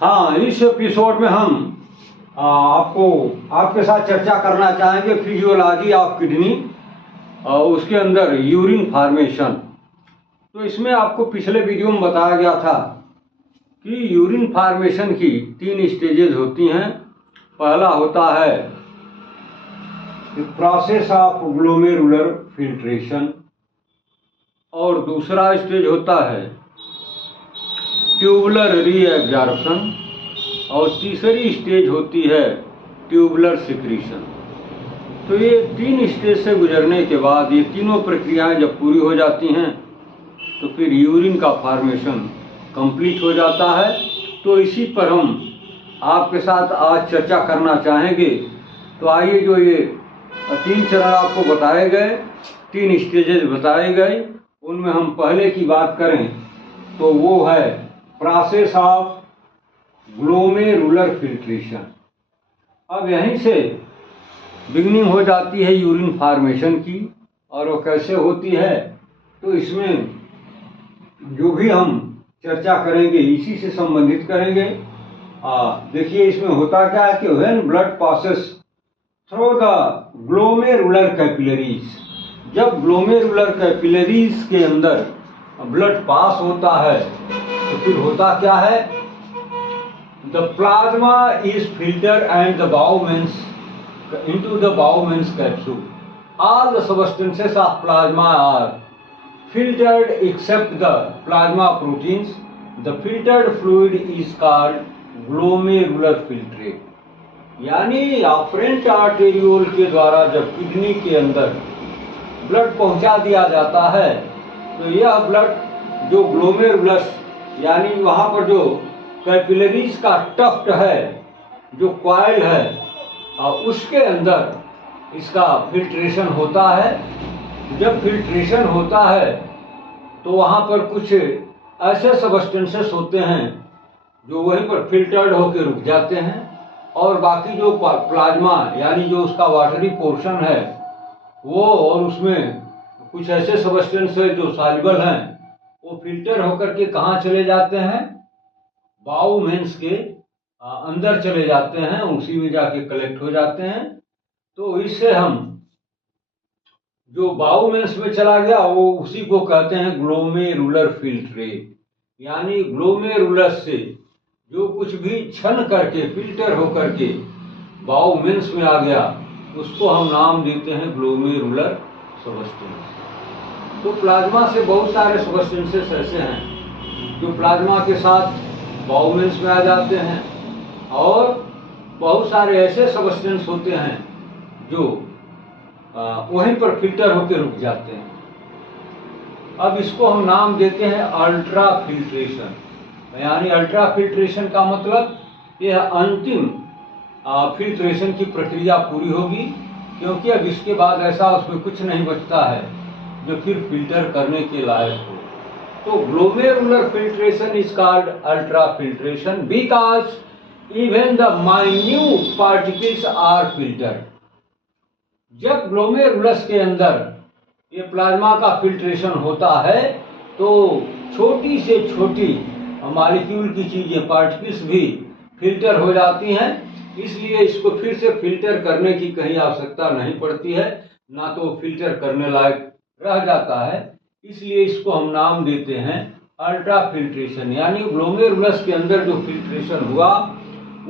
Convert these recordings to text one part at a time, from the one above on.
हाँ, इस एपिसोड में हम आपके साथ चर्चा करना चाहेंगे फिजियोलॉजी ऑफ किडनी और उसके अंदर यूरिन फार्मेशन। तो इसमें आपको पिछले वीडियो में बताया गया था कि यूरिन फार्मेशन की 3 स्टेजेस होती हैं। पहला होता है प्रोसेस ऑफ ग्लोमेरुलर फिल्ट्रेशन और दूसरा स्टेज होता है ट्यूबुलर रीएब्जॉर्प्शन और तीसरी स्टेज होती है ट्यूबुलर सिक्रीशन। तो ये 3 स्टेज से गुजरने के बाद ये तीनों प्रक्रियाएं जब पूरी हो जाती हैं तो फिर यूरिन का फॉर्मेशन कंप्लीट हो जाता है। तो इसी पर हम आपके साथ आज चर्चा करना चाहेंगे। तो आइए, जो ये 3 चरण आपको बताए गए, 3 स्टेजेस बताए गए, उनमें हम पहले की बात करें तो वो है प्रोसेस ऑफ ग्लोमेरुलर फिल्ट्रेशन। अब यहीं से बिगनिंग हो जाती है यूरिन फार्मेशन की। और वो कैसे होती है तो इसमें जो भी हम चर्चा करेंगे इसी से संबंधित करेंगे। देखिए इसमें होता क्या है कि when blood passes through the glomerular capillaries, जब ग्लोमेरुलर कैपिलरीज के अंदर ब्लड पास होता है तो फिर होता क्या है, the plasma is filter and the Bowman's into the Bowman's capsule. All the substances of plasma are filtered except the plasma proteins. The filtered fluid is called glomerular filtrate. यानी afferent arteriole के द्वारा जब kidney के अंदर blood पहुंचा दिया जाता है तो यह ब्लड जो ग्लोमेरुलस यानी वहां पर जो कैपिलरीज का टफ्ट है, जो कॉइल है, और उसके अंदर इसका फिल्ट्रेशन होता है। जब फिल्ट्रेशन होता है तो वहाँ पर कुछ ऐसे सबस्टेंसेस होते हैं जो वहीं पर फिल्टर्ड होकर रुक जाते हैं और बाकी जो प्लाज्मा यानी जो उसका वाटरी पोर्शन है वो, और उसमें कुछ ऐसे सबस्टेंस है जो सॉल्युबल हैं, वो फिल्टर होकर के कहाँ चले जाते हैं, बाउमेंस के अंदर चले जाते हैं, उसी में जाके कलेक्ट हो जाते हैं। तो इससे हम जो बाउमेंस में चला गया वो उसी को कहते हैं ग्लोमेरुलर फिल्ट्रेट। यानी ग्लोमेरुलस से जो कुछ भी छन करके फिल्टर होकर के बाउमेंस में आ गया उसको हम नाम देते हैं ग्लोमेरुलर सबस्टेंस। तो प्लाज्मा से बहुत सारे सबस्टेंसेस ऐसे हैं जो प्लाज्मा के साथ बाउमेंस में आ जाते हैं और बहुत सारे ऐसे सबस्टेंस होते हैं जो वहीं पर फिल्टर होकर रुक जाते हैं। अब इसको हम नाम देते हैं अल्ट्रा फिल्ट्रेशन। यानी अल्ट्रा फिल्ट्रेशन का मतलब यह अंतिम फिल्ट्रेशन की प्रक्रिया पूरी होगी, क्योंकि अब इसके बाद ऐसा उसमें कुछ नहीं बचता है जो फिर फिल्टर करने के लायक हो। तो glomerular filtration is called ultra filtration because even the minute particles are filtered. जब ग्लोमेरुलस के अंदर ये प्लाज्मा का फिल्ट्रेशन होता है तो छोटी से छोटी मॉलिक्यूल की चीजें, पार्टिकल्स भी फिल्टर हो जाती हैं। इसलिए इसको फिर से फिल्टर करने की कहीं आवश्यकता नहीं पड़ती है, ना तो फिल्टर करने लायक रह जाता है। इसलिए इसको हम नाम देते हैं अल्ट्रा फिल्ट्रेशन। यानी ग्लोमेरुलस के अंदर जो फिल्ट्रेशन हुआ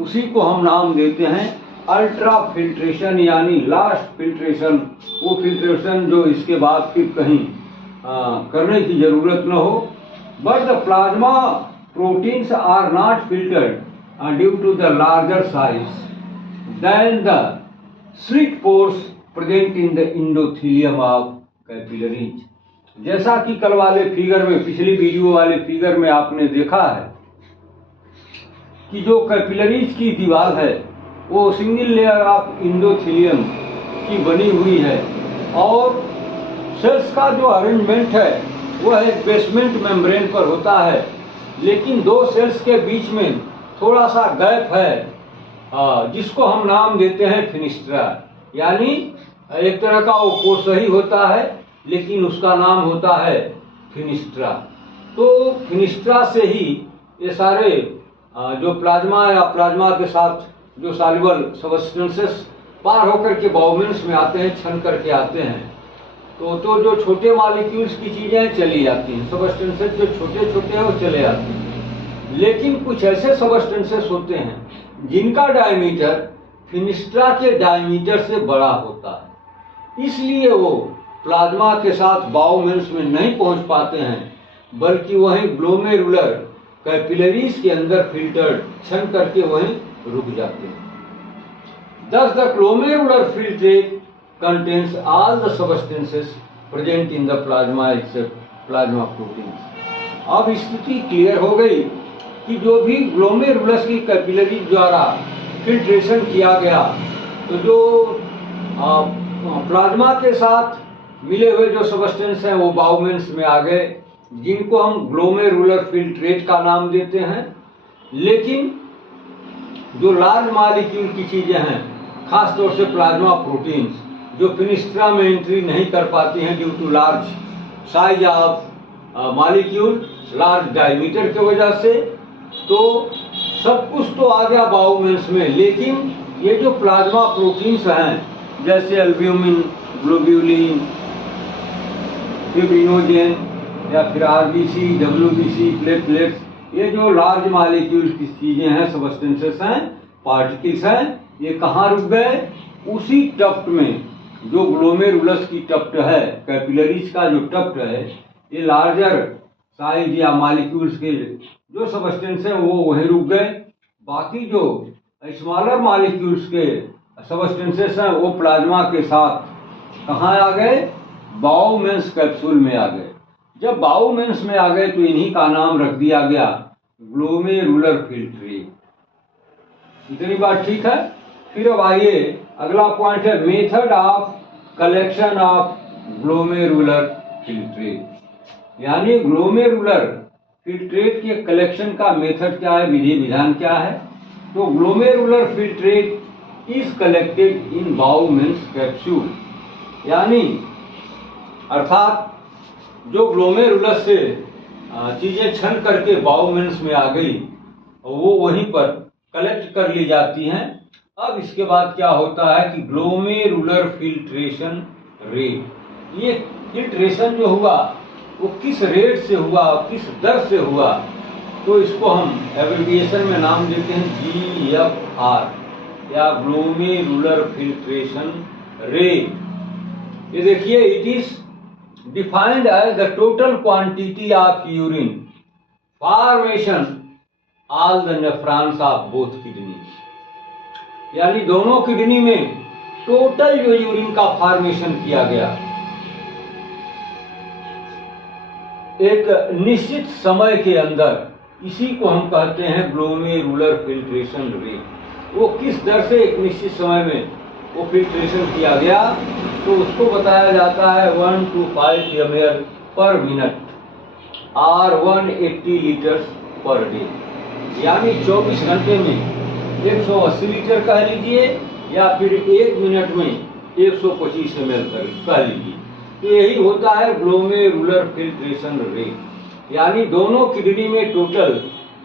उसी को हम नाम देते हैं अल्ट्रा फिल्ट्रेशन, यानी लास्ट फिल्ट्रेशन, वो फिल्ट्रेशन जो इसके बाद फिर कहीं करने की जरूरत न हो। But the plasma proteins are not filtered due to the larger size than the slit pores present in the endothelium of capillaries. जैसा कि कल वाले फिगर में, पिछली वीडियो वाले फिगर में आपने देखा है कि जो कैपिलरीज की दीवार है वो सिंगल लेयर ऑफ एंडोथेलियम की बनी हुई है और सेल्स का जो अरेंजमेंट है वो है बेसमेंट मेम्ब्रेन पर होता है, लेकिन 2 सेल्स के बीच में थोड़ा सा गैप है जिसको हम नाम देते हैं फिनिस्ट्रा। यानी एक तरह का वो कोर्स ही होता है लेकिन उसका नाम होता है फिनिस्ट्रा। तो फिनिस्ट्रा से ही ये सारे जो प्लाज्मा या प्लाज्मा के साथ जो सॉल्युबल सब्सटेंसेस पार होकर के बाउमेंस में आते हैं, छन करके आते हैं, तो जो छोटे मॉलिक्यूल्स की चीजें चली जाती हैं, सब्सटेंसेस जो छोटे छोटे हैं वो चले जाते हैं। लेकिन कुछ ऐसे सब्सटेंसेस होते हैं जिनका डायमीटर फिनिस्ट्रा के डायमीटर से बड़ा होता है, इसलिए वो प्लाज्मा के साथ बाउमेंस में नहीं पहुंच पाते हैं, बल्कि वहीं ग्लोमेरुलर कैपिलरीज के अंदर फिल्टर्ड छन करके वहीं रुक जाते हैं। Thus the glomerular filtrate contains all the substances present in the plasma except plasma proteins. अब स्थिति क्लियर हो गई कि जो भी ग्लोमेरुलस की कैपिलरी द्वारा फिल्ट्रेशन किया गया, तो जो प्लाज्मा के साथ मिले हुए जो सब्सटेंस हैं वो बाउमेंस में आ गए, जिनको हम ग्लोमेरुलर फिल्ट्रेट का नाम देते हैं। लेकिन जो लार्ज मॉलिक्यूल की चीजें हैं, खास तौर से प्लाज्मा प्रोटीन्स, जो फिनिस्ट्रा में एंट्री नहीं कर पाती हैं due to large size of molecule, large diameter की वजह से, तो सब कुछ तो आ गया बाउमेंस में। लेकिन ये जो प्लाज्मा प्रोटीन्स हैं, जैसे एल्ब्यूमिन, ग्लोब्यूलिन, फिब्रिनोजेन या फिर आरबीसी, डब्ल्यूबीसी, प्लेटलेट्स, ये जो लार्ज मॉलिक्यूल की चीजें हैं, सब्सटेंसेस हैं, पार्टिकल्स हैं, ये कहाँ रुक गए? उसी टफ्ट में जो ग्लोमेरुलस की टफ्ट है, कैपिलरीज का जो टफ्ट है, ये लार्जर साइज या मॉलिक्यूल्स के जो सब्सटेंस हैं वो वहीं रुक गए। बाकी जो स्मॉलर मॉलिक्यूल्स के सब्सटेंसेस हैं वो प्लाज्मा के साथ कहाँ आ गए? बाउमेंस कैप्सूल में आ गए। जब बाउमेंस में आ गए तो इन्हीं का नाम रख दिया गया ग्लोमेरुलर फिल्ट्रेट। इतनी बात ठीक है। फिर अब आइए अगला पॉइंट है method of collection of glomerular filtrate. यानी ग्लोमेरुलर फिल्ट्रेट के कलेक्शन का मेथड क्या है, विधि विधान क्या है? तो glomerular filtrate is collected in Bowman's capsule, यानी अर्थात जो ग्लोमेरुलस से चीजें छन करके बाउमेंस में आ गई, वो वहीं पर कलेक्ट कर ली जाती हैं। अब इसके बाद क्या होता है कि ग्लोमेरुलर फिल्ट्रेशन रेट, ये फिल्ट्रेशन जो हुआ वो किस रेट से हुआ, किस दर से हुआ, तो इसको हम एब्रिविएशन में नाम देते हैं GFR या ग्लोमेरुलर फिल्ट्रेशन रेट। ये देखिए, it is defined as the total quantity of urine formation all the nephrons of both kidneys, यानी दोनों किडनी में टोटल जो यूरिन का फॉर्मेशन किया गया एक निश्चित समय के अंदर, इसी को हम कहते हैं ग्लोमेरुलर फिल्ट्रेशन रेट। वो किस दर से एक निश्चित समय में वो फिल्ट्रेशन किया गया, तो उसको बताया जाता है 1 to 5 ml पर मिनट और 180 लीटर्स पर डे। यानी 24 घंटे में 180 लीटर कह लीजिए या फिर 1 मिनट में 125 ml कह लीजिए। तो यही होता है ग्लोमेरुलर फिल्ट्रेशन रेट। यानी दोनों किडनी में टोटल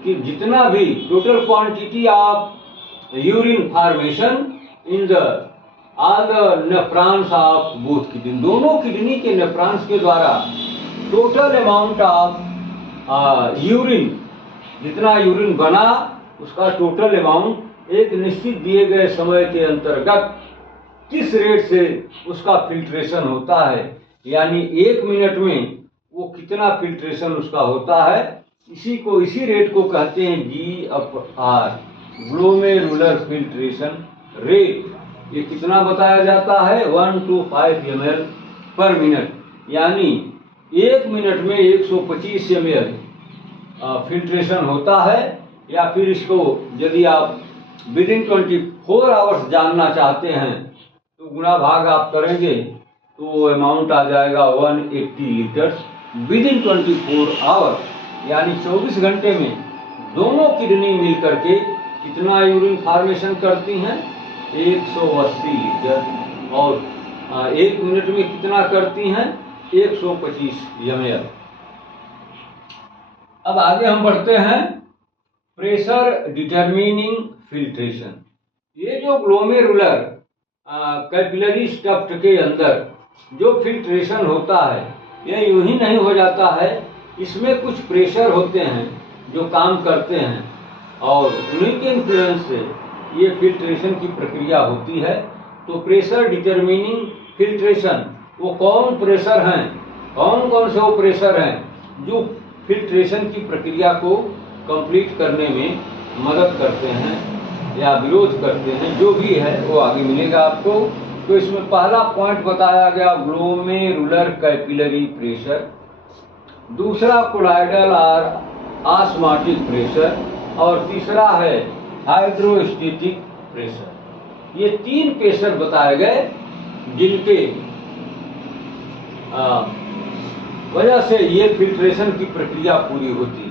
कि जितना भी total quantity of urine formation in the all the nephrons of both kidney, दोनों किडनी के नेफ्रॉन्स के द्वारा टोटल अमाउंट ऑफ यूरिन, जितना यूरिन बना उसका टोटल अमाउंट एक निश्चित दिए गए समय के अंतर्गत किस रेट से उसका फिल्ट्रेशन होता है, यानी 1 मिनट में वो कितना फिल्ट्रेशन उसका होता है, इसी रेट को कहते हैं GFR ग्लोमेरुलर फिल्ट्रेशन रेट। ये कितना बताया जाता है? 1 to 5 ml पर मिनट, यानी 1 मिनट में 125 ml फिल्ट्रेशन होता है। या फिर इसको यदि आप विदिन 24 आवर्स जानना चाहते हैं तो गुणा भाग आप करेंगे तो अमाउंट आ जाएगा 180 लीटर्स विदिन 24 आवर्स। यानी 24 घंटे में दोनों किडनी मिल करके कितना यूरिन फॉर्मेशन करती हैं? 180 लीटर। और 1 मिनट में कितना करती हैं? 125 ml। अब आगे हम बढ़ते हैं प्रेशर डिटरमिनिंग फिल्ट्रेशन। ये जो ग्लोमेरुलर कैपिलरी स्टफ्ट के अंदर जो फिल्ट्रेशन होता है, यह यूं ही नहीं हो जाता है। इसमें कुछ प्रेशर होते हैं जो काम करते हैं और उन्हीं के इन्फ्लुएंस से ये फिल्ट्रेशन की प्रक्रिया होती है। तो प्रेशर डिटरमिनिंग फिल्ट्रेशन, वो कौन प्रेशर हैं, कौन कौन से वो प्रेशर हैं जो फिल्ट्रेशन की प्रक्रिया को कंप्लीट करने में मदद करते हैं या विरोध करते हैं, जो भी है वो आगे मिलेगा आपको। तो इसमें पहला पॉइंट बताया गया ग्लोमेरुलर कैपिलरी प्रेशर, दूसरा कोलाइडल और ऑस्मोटिक प्रेशर, और तीसरा है हाइड्रोस्टेटिक प्रेशर। ये तीन प्रेशर बताए गए जिनके वजह से ये फिल्ट्रेशन की प्रक्रिया पूरी होती है।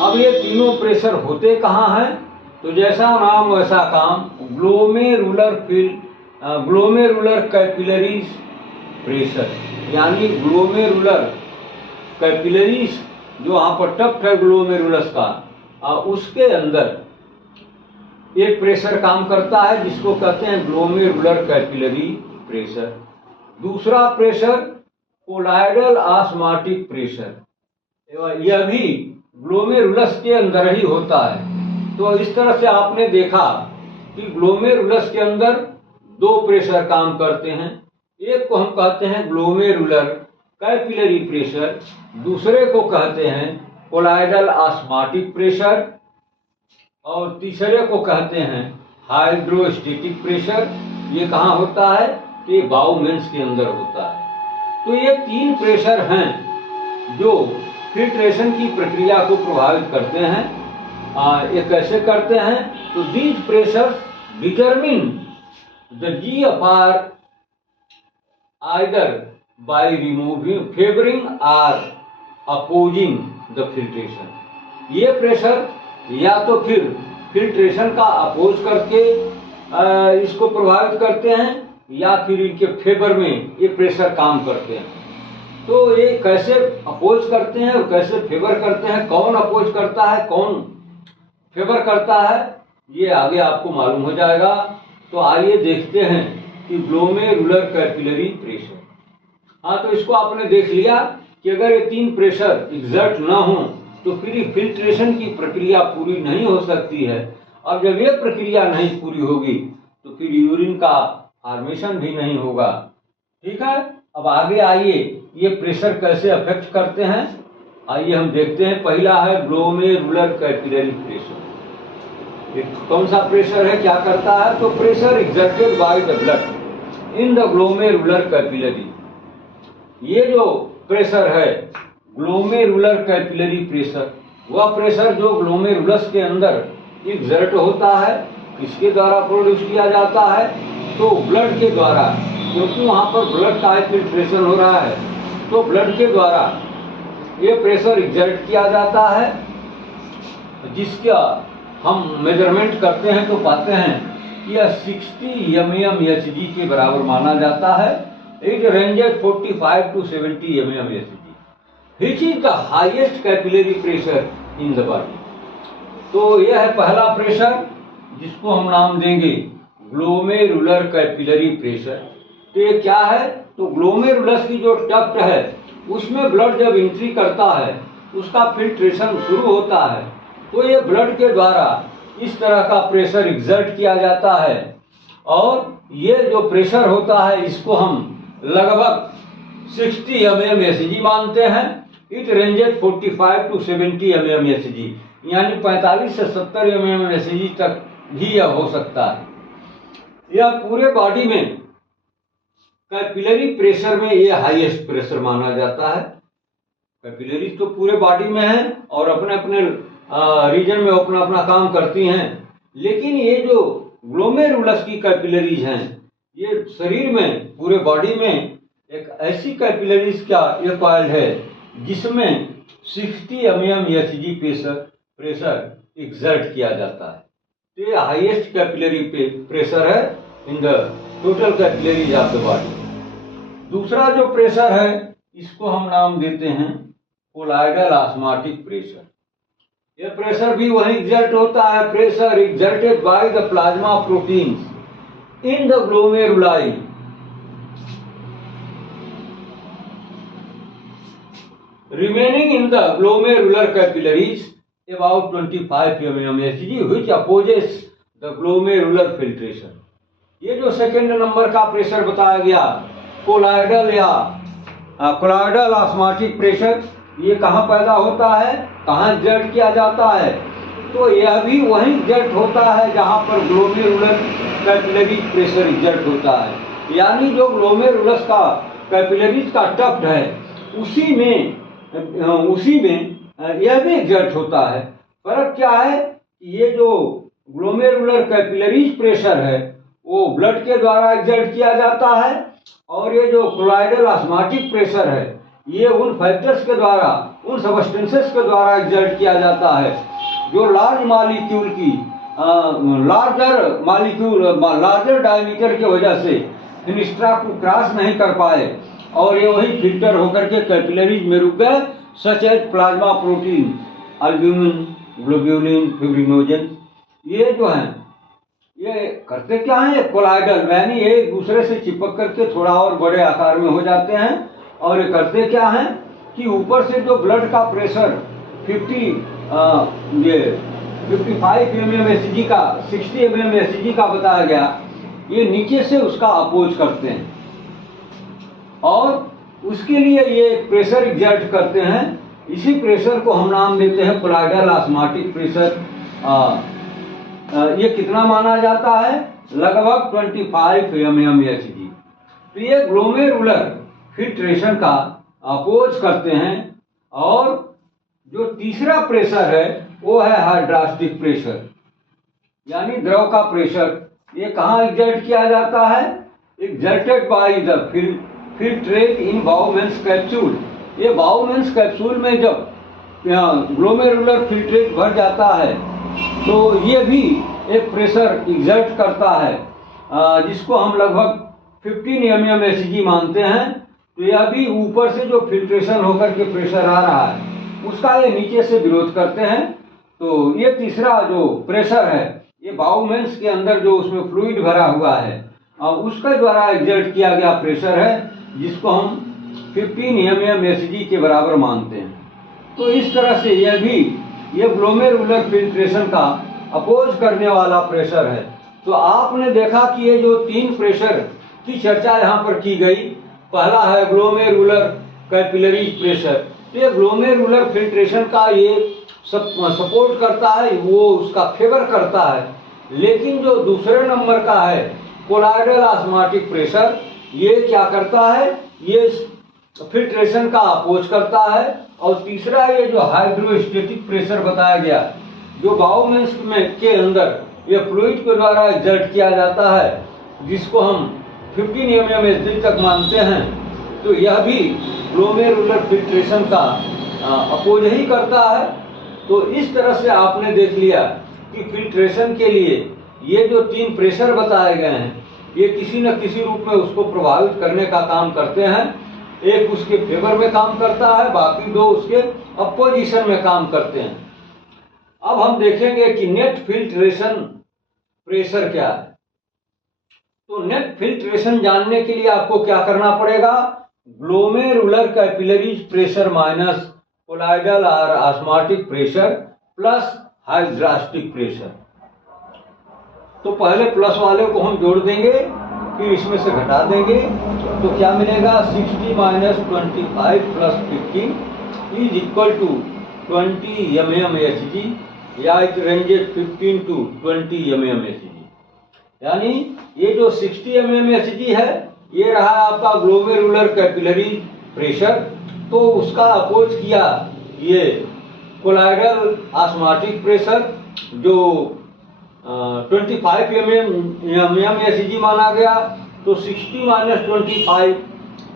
अब ये तीनों प्रेशर होते कहाँ हैं? तो जैसा नाम वैसा काम, ग्लोमेरुलर कैपिलरीज प्रेशर, यानी ग्लोमेरुलर कैपिलरीज जो वहां पर टफ्ट है ग्लोमेरुलस का, उसके अंदर एक प्रेशर काम करता है जिसको कहते हैं ग्लोमेरुलर कैपिलरी प्रेशर। दूसरा प्रेशर कोलाइडल ऑस्मोटिक प्रेशर, यह भी ग्लोमेरुलस के अंदर ही होता है। तो इस तरह से आपने देखा कि ग्लोमेरुलस के अंदर दो प्रेशर काम करते हैं। एक को हम कहते हैं ग्लोमेरुलर कैपिलरी प्रेशर, दूसरे को कहते हैं कोलाइडल ऑस्मोटिक प्रेशर, और तीसरे को कहते हैं हाइड्रोस्टेटिक प्रेशर। ये कहाँ होता है? ये बाउमेंस के अंदर होता है। तो ये तीन प्रेशर हैं जो फिल्ट्रेशन की प्रक्रिया को प्रभावित करते हैं। ये कैसे करते हैं? तो these pressure determine the GFR either by favoring or opposing the filtration। ये प्रेशर या तो फिर फिल्ट्रेशन का अपोज करके इसको प्रभावित करते हैं या फिर इनके फेवर में ये प्रेशर काम करते हैं। तो ये कैसे अपोज करते हैं और कैसे फेवर करते हैं, कौन अपोज करता है कौन फेवर करता है, ये आगे आपको मालूम हो जाएगा। तो आइए देखते हैं कि ग्लोमेरुलर कैपिलरी प्रेशर। हाँ, तो इसको आपने देख लिया कि अगर ये तीन प्रेशर एग्जर्ट ना हो तो फिर फिल्ट्रेशन की प्रक्रिया पूरी नहीं हो सकती है। अब जब ये प्रक्रिया नहीं पूरी होगी तो फिर यूरिन का फॉर्मेशन भी नहीं होगा। ठीक है, अब आगे आइए ये प्रेशर कैसे अफेक्ट करते हैं, आइए हम देखते हैं। पहला है ग्लोमेरुलर कैपिलरी प्रेशर। कौन सा प्रेशर है, क्या करता है? तो pressure exerted by the blood in the glomerular capillary. ये जो प्रेशर है ग्लोमेरुलर कैपिलरी प्रेशर, वह प्रेशर जो ग्लोमेरुलस के अंदर एक्सर्ट होता है, किसके द्वारा प्रोड्यूस किया जाता है? तो ब्लड के द्वारा, क्योंकि वहां पर ब्लड का फिल्ट्रेशन हो रहा है, तो ब्लड के द्वारा ये प्रेशर एक्सर्ट किया जाता है, जिसका हम मेजरमेंट करते हैं तो पाते हैं कि यह 60 mmHg के बराबर माना जाता है। It ranges 45 to 70 mmHg, which is the highest capillary pressure in the body. तो यह है पहला प्रेशर जिसको हम नाम देंगे ग्लोमेरुलर कैपिलरी प्रेशर। तो ये क्या है? तो ग्लोमेरुलस की जो टफ्ट है उसमें ब्लड जब एंट्री करता है, उसका फिल्ट्रेशन शुरू होता है, तो ये ब्लड के द्वारा इस तरह का प्रेशर एक्सर्ट किया जाता है, और ये जो प्रेशर होता है इसको हम लगभग 60 mmHg मानते हैं। इट रेंजेस 45 to 70 mmHg, यानी 45 से 70 mmHg तक भी यह हो सकता है। यह पूरे बॉडी में कैपिलरी प्रेशर में ये हाईएस्ट प्रेशर माना जाता है। कैपिलरी तो पूरे बॉडी में है और अपने अपने रीजन में अपना अपना काम करती हैं, लेकिन ये जो ग्लोमेरुलस की कैपिलरीज हैं, ये शरीर में पूरे बॉडी में एक ऐसी कैपिलरीज का ये कॉइल है जिसमें 60 mmHg प्रेशर एक्सर्ट किया जाता है। तो ये हाईएस्ट कैपिलरी प्रेशर है in the total capillaries of the body. दूसरा जो प्रेशर है इसको हम नाम देते हैं कोलाइडल ऑस्मोटिक प्रेशर। ये प्रेशर भी वही एग्जर्ट होता है, pressure exerted by the plasma proteins in the glomeruli remaining in the glomerular capillaries about 25 mmHg which opposes the glomerular filtration। ये जो सेकेंड नंबर का प्रेशर बताया गया कोलाइडल या कोलाइडल ऑस्मोटिक प्रेशर, ये कहाँ पैदा होता है, कहाँ एग्जर्ट किया जाता है? तो यह भी वहीं एग्जर्ट होता है जहाँ पर ग्लोमेरुलर कैपिलरी प्रेशर एग्जर्ट होता है, यानी जो ग्लोमेरुलस का कैपिलरीज का डक्ट है उसी में यह भी एग्जर्ट होता है। फर्क क्या है कि ये जो ग्लोमेरुलर कैपिलरीज प्रेशर है वो ब्लड के द्वारा एग्जर्ट किया जाता है, और ये जो कोलाइडल ऑस्मोटिक प्रेशर है ये उन फैक्टर्स के द्वारा, उन सबस्टेंसेस के द्वारा एग्जर्ट किया जाता है जो लार्ज मॉलिक्यूल की लार्जर डायमीटर की वजह से फिनिस्ट्रा को क्रॉस नहीं कर पाए और ये वही फिल्टर होकर के कैपिलरीज में रुक गए, such as plasma protein, albumin, globulin, fibrinogen. ये जो हैं ये करते क्या हैं, कोलाइडल यानी ये एक दूसरे से चिपक करके थोड़ा और बड़े आकार में हो जाते हैं, और ये करते क्या हैं कि ऊपर से जो ब्लड का प्रेशर 55 mmHg का 60 mmHg का बताया गया, ये नीचे से उसका अपोज करते हैं और उसके लिए ये प्रेशर एग्जर्ट करते हैं। इसी प्रेशर को हम नाम देते हैं कोलाइडल ऑस्मोटिक प्रेशर। ये कितना माना जाता है, लगभग 25 mmHg। तो ये ग्लोमेरुलर फिल्ट्रेशन का अपोज करते हैं। और जो तीसरा प्रेशर है वो है हाइड्रोस्टिक प्रेशर, यानी द्रव का प्रेशर। ये कहाँ एग्जर्ट किया जाता है, exerted by the filtrate in Bowman's capsule. ये बाउमेंस कैप्सूल में जब ग्लोमेरुलर फिल्ट्रेट भर जाता है तो ये भी एक प्रेशर एग्जर्ट करता है, जिसको हम लगभग 15 mmHg मानते हैं। तो यह भी ऊपर से जो फिल्ट्रेशन होकर के प्रेशर आ रहा है उसका ये नीचे से विरोध करते हैं। तो ये तीसरा जो प्रेशर है ये बाउमेंस के अंदर जो उसमें फ्लूइड भरा हुआ है उसके द्वारा एग्जर्ट किया गया प्रेशर है, जिसको हम 15 mmHg के बराबर मानते हैं। तो इस तरह से यह भी ये ग्लोमेरुलर फिल्ट्रेशन का अपोज करने वाला प्रेशर है। तो आपने देखा कि ये जो तीन प्रेशर की चर्चा यहाँ पर की गई, पहला है ग्लोमेरुलर कैपिलरी प्रेशर। तो ये ग्लोमेरुलर फिल्ट्रेशन का ये सपोर्ट करता है, वो उसका फेवर करता है। लेकिन जो दूसरे नंबर का है कोलाइडल ऑस्मोटिक प्रेशर, ये क्या करता है, ये फिल्ट्रेशन का अपोज करता है। और तीसरा ये जो हाइड्रोस्टेटिक प्रेशर बताया गया, जो बाउमेंस में के अंदर ये फ्लूइड के द्वारा एग्जर्ट किया जाता है, जिसको हम 15 mmHg तक मानते हैं। तो यह भी ग्लोमेरुलर फिल्ट्रेशन का अपोज ही करता है। तो इस तरह से आपने देख लिया कि फिल्ट्रेशन के लिए ये जो तीन प्रेशर बताए गए हैं ये किसी न किसी रूप में उसको प्रभावित करने का काम करते हैं। एक उसके फेवर में काम करता है, बाकी दो उसके अपोजिशन में काम करते हैं। अब हम देखेंगे कि नेट फिल्ट्रेशन प्रेशर क्या है। तो नेट फिल्ट्रेशन जानने के लिए आपको क्या करना पड़ेगा, glomerular capillaries pressure minus colloidal और osmotic pressure plus hydrostatic pressure. तो पहले प्लस वाले को हम जोड़ देंगे, फिर इसमें से घटा देंगे, तो क्या मिलेगा 60 minus 25 plus 15 is equal to 20 mmHg, या इट रेंजेस 15 to 20 mmHg। यानी ये जो 60 mmHg है ये रहा आपका ग्लोमेरुलर कैपिलरी प्रेशर। तो उसका अपोज किया ये कोलाइडल ऑस्मोटिक प्रेशर जो 25 mmHg माना गया। तो 60 माइनस 25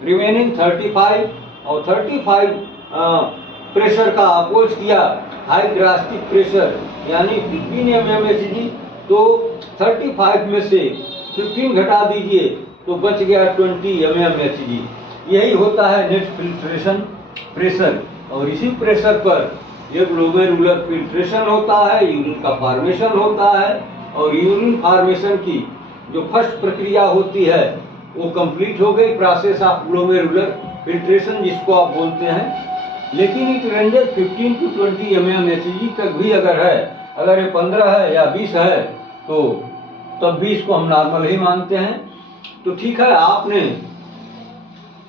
रिमेनिंग 35, और 35 प्रेशर का अपोज किया हाइड्रोस्टेटिक प्रेशर यानी 15 mmHg। तो 35 में से 15 घटा दीजिए तो बच गया 20 mmHg। यही होता है नेट फिल्ट्रेशन प्रेशर। और इसी प्रेशर पर ये ग्लोमेरुलर फिल्ट्रेशन होता है, यूरिन का फॉर्मेशन होता है, और यूरिन फॉर्मेशन की जो फर्स्ट प्रक्रिया होती है वो कंप्लीट हो गई, प्रोसेस ऑफ ग्लोमेरुलर फिल्ट्रेशन जिसको आप बोलते हैं। लेकिन इट रेंजेस 15 to 20 mmHg तक भी अगर है, अगर ये 15 है या 20 है तो तब भी इसको हम नॉर्मल ही मानते हैं। तो ठीक है, आपने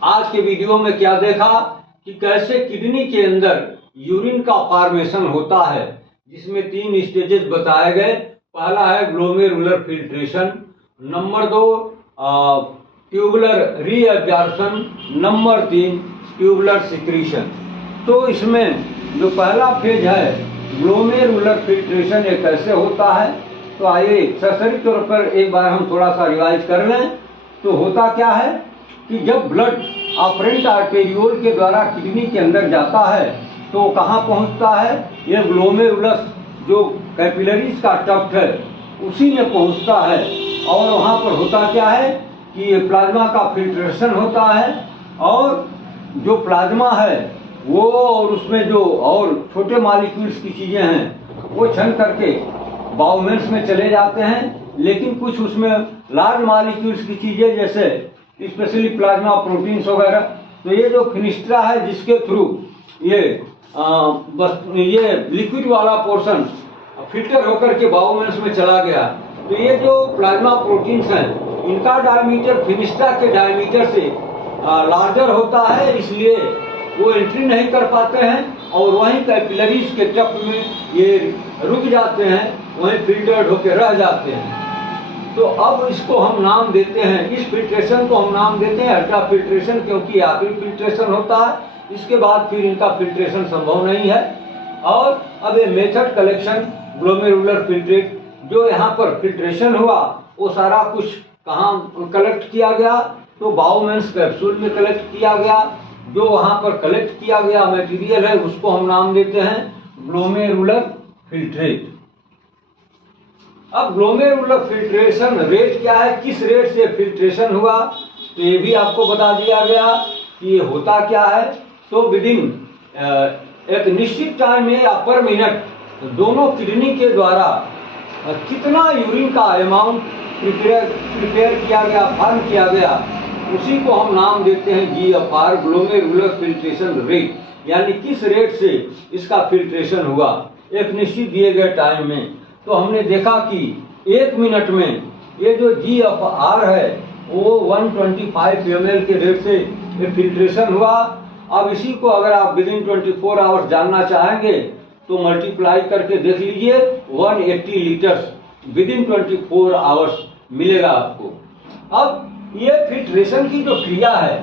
आज के वीडियो में क्या देखा कि कैसे किडनी के अंदर यूरिन का फॉर्मेशन होता है, जिसमें 3 स्टेजेस बताए गए। पहला है glomerular filtration, number 2 tubular reabsorption, number 3 tubular secretion. तो इसमें जो पहला फेज है ग्लोमेरुलर फिल्ट्रेशन, ये कैसे होता है, तो आइए सरसरी तौर पर एक बार हम थोड़ा सा रिवाइज कर लें। तो होता क्या है कि जब ब्लड अफरेंट आर्टेरियोल के द्वारा किडनी के अंदर जाता है तो कहाँ पहुँचता है, ये ग्लोमेरुलस जो कैपिलरीज का टफ्ट है उसी में पहुँचता है। और वहाँ पर होता क्या है कि ये प्लाज्मा का फिल्ट्रेशन होता है, और जो प्लाज्मा है वो और उसमें जो और छोटे मॉलिक्यूल्स की चीज़ें हैं वो छन करके बाउमेंस में चले जाते हैं। लेकिन कुछ उसमें लार्ज मॉलिक्यूल्स की चीज़ें जैसे स्पेशली प्लाज्मा प्रोटीन्स वगैरह, तो ये जो फिनिस्ट्रा है जिसके थ्रू ये ये लिक्विड वाला पोर्शन फिल्टर होकर के बाउमेंस में चला गया, तो ये जो प्लाज्मा प्रोटीन्स हैं इनका डायमीटर फिनिस्ट्रा के डायमीटर से लार्जर होता है, इसलिए वो एंट्री नहीं कर पाते हैं और वहीं कैपिलरीज के टफ्ट में ये रुक जाते हैं, वहीं फिल्टर्ड होकर रह जाते हैं। तो अब इसको हम नाम देते हैं, इस फिल्ट्रेशन को हम नाम देते हैं अल्ट्रा फिल्ट्रेशन, क्योंकि आखिरी फिल्ट्रेशन होता है, इसके बाद फिर इनका फिल्ट्रेशन संभव नहीं है। और अब ये मेथड कलेक्शन ग्लोमेरुलर फिल्ट्रेट, जो यहाँ पर फिल्ट्रेशन हुआ वो सारा कुछ कहाँ कलेक्ट किया गया, तो बाउमेंस कैप्सूल में कलेक्ट किया गया। जो वहाँ पर कलेक्ट किया गया मटेरियल है उसको हम नाम देते हैं ग्लोमेरुलर फिल्ट्रेट। अब ग्लोमेरुलर फिल्ट्रेशन रेट क्या है, किस रेट से फिल्ट्रेशन हुआ, तो ये भी आपको बता दिया गया कि ये होता क्या है। तो विदिन एक निश्चित टाइम में या पर मिनट दोनों किडनी के द्वारा कितना यूरिन का अमाउंट प्रिपेयर किया गया, फॉर्म किया गया, उसी को हम नाम देते हैं GFR, ग्लोमेरुलर फिल्ट्रेशन रेट, यानी किस रेट से इसका फिल्ट्रेशन हुआ एक निश्चित दिए गए टाइम में। तो हमने देखा कि 1 मिनट में ये जो GFR है वो 125 ml के रेट से ये फिल्ट्रेशन हुआ। अब इसी को अगर आप विदिन 24 आवर्स जानना चाहेंगे तो मल्टीप्लाई करके देख लीजिए, 180 लीटर्स विदिन 24 आवर्स मिलेगा आपको। अब ये फिल्ट्रेशन की जो क्रिया है,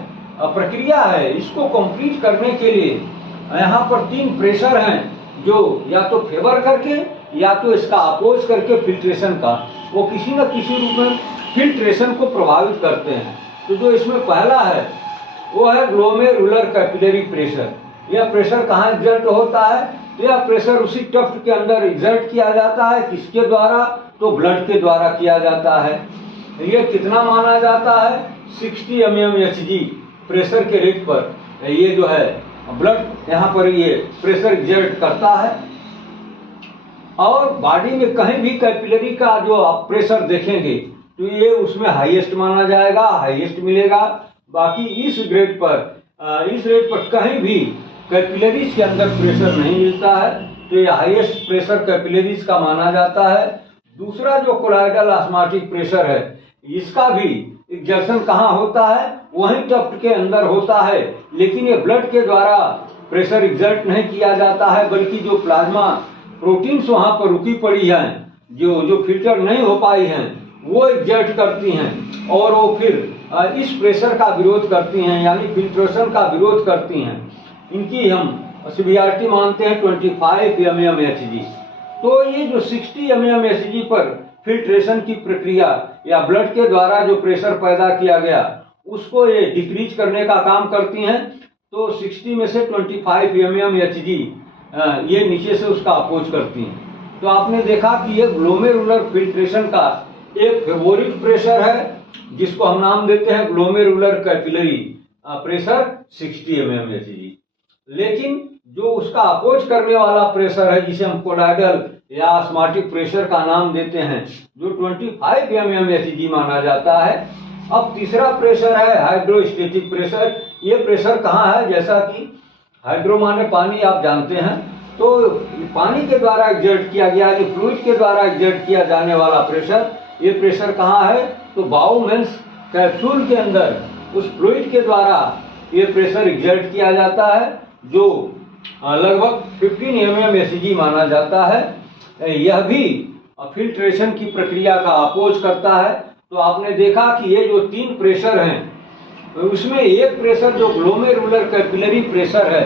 प्रक्रिया है, इसको कंप्लीट करने के लिए यहाँ पर 3 प्रेशर हैं जो या तो फेवर करके या तो इसका अपोज करके फिल्ट्रेशन का वो किसी न किसी रूप में फिल्ट्रेशन को प्रभावित करते हैं। तो जो इसमें पहला है वो है ग्लोमेरुलर कैपिलरी प्रेशर। यह प्रेशर कहाँ एग्जर्ट होता है, यह प्रेशर उसी टफ्ट के अंदर एग्जर्ट किया जाता है, किसके द्वारा, तो ब्लड के द्वारा किया जाता है। ये कितना माना जाता है, 60 mmHg प्रेशर के रेट पर ये जो है ब्लड यहाँ पर ये प्रेशर एग्जर्ट करता है। और बॉडी में कहीं भी कैपिलरी का जो आप प्रेशर देखेंगे तो ये उसमें हाईएस्ट माना जाएगा, हाईएस्ट मिलेगा। बाकी इस रेट पर कहीं भी कैपिलरीज के अंदर प्रेशर नहीं मिलता है, तो ये हाईएस्ट प्रेशर कैपिलरीज का माना जाता है। दूसरा जो कोलॉइडल ऑस्मोटिक प्रेशर है, इसका भी एग्जर्शन कहाँ होता है, वहीं टफ्ट के अंदर होता है, लेकिन ये ब्लड के द्वारा प्रेशर एग्जर्ट नहीं किया जाता है, बल्कि जो प्लाज्मा प्रोटीन्स वहाँ पर रुकी पड़ी हैं, जो फिल्टर नहीं हो पाई हैं, वो एग्जर्ट करती हैं और वो फिर इस प्रेशर का विरोध करती हैं, यानी फिल्ट्रेशन का विरोध करती हैं। इनकी हम सीवियरिटी मानते हैं 25 mmHg। तो ये जो 60 mmHg पर फिल्ट्रेशन की प्रक्रिया या ब्लड के द्वारा जो प्रेशर पैदा किया गया उसको ये डिक्रीज करने का काम करती हैं। तो 60 में से 25 mmHg ये नीचे से उसका अपोज करती हैं। तो आपने देखा कि ये ग्लोमेरुलर फिल्ट्रेशन का एक फेवरिट प्रेशर है, जिसको हम नाम देते हैं ग्लोमेरुलर कैपिलरी प्रेशर 60 mmHg। लेकिन जो उसका अपोज करने वाला प्रेशर है, जिसे हम कोलाइडल या ऑस्मोटिक प्रेशर का नाम देते हैं, जो 25 mmHg माना जाता है। अब तीसरा प्रेशर है हाइड्रोस्टेटिक प्रेशर। ये प्रेशर कहाँ है? जैसा कि हाइड्रो माने पानी, आप जानते हैं, तो पानी के द्वारा एक्सर्ट किया गया, जो फ्लूइड के द्वारा एक्सर्ट किया जाने वाला प्रेशर, ये प्रेशर कहाँ है? तो बाउमेंस कैप्सूल के अंदर उस फ्लूइड के द्वारा ये प्रेशर एक्सर्ट किया जाता है, जो लगभग 15 mmHg माना जाता है। यह भी फिल्ट्रेशन की प्रक्रिया का अपोज करता है। तो आपने देखा कि ये जो 3 प्रेशर हैं, उसमें एक प्रेशर जो ग्लोमेरुलर कैपिलरी प्रेशर है,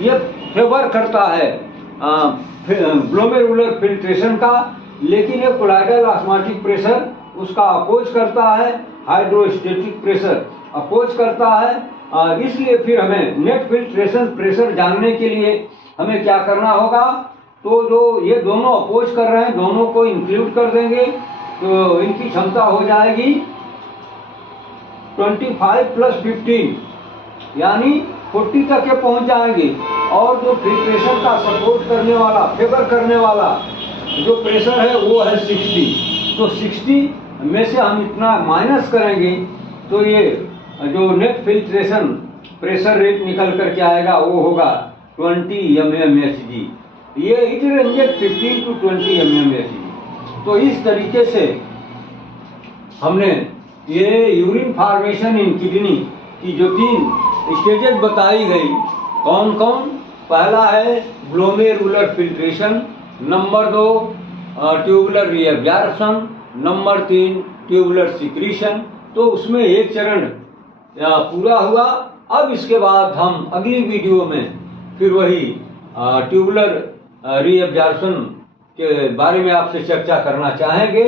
ये फेवर करता है ग्लोमेरुलर फिल्ट्रेशन का, लेकिन ये कोलाइडल ऑस्मोटिक प्रेशर उसका अपोज करता है, हाइड्रोस्टेटिक प्रेशर अपोज करता है। इसलिए फिर हमें नेट फिल्ट्रेशन प्रेशर जानने के लिए हमें क्या करना होगा? तो जो ये दोनों अपोज कर रहे हैं, दोनों को इंक्लूड कर देंगे, तो इनकी क्षमता हो जाएगी 25 + 15, यानी 40 तक के पहुंच जाएंगे। और जो फिल्ट्रेशन का सपोर्ट करने वाला, फेवर करने वाला जो प्रेशर है वो है 60। तो 60 में से हम इतना माइनस करेंगे तो ये जो नेट फिल्ट्रेशन प्रेशर रेट निकल कर के आएगा वो होगा 20 mmHg। ये इट रेंजेस 15 to 20 mmHg। तो इस तरीके से हमने ये यूरिन फॉर्मेशन इन किडनी की जो 3 स्टेजेस बताई गई, कौन कौन? पहला है glomerular filtration, number 2 tubular reabsorption, number 3 tubular secretion. तो उसमें एक चरण पूरा हुआ। अब इसके बाद हम अगली वीडियो में फिर वही ट्यूबुलर रीअब्जॉर्प्शन के बारे में आपसे चर्चा करना चाहेंगे।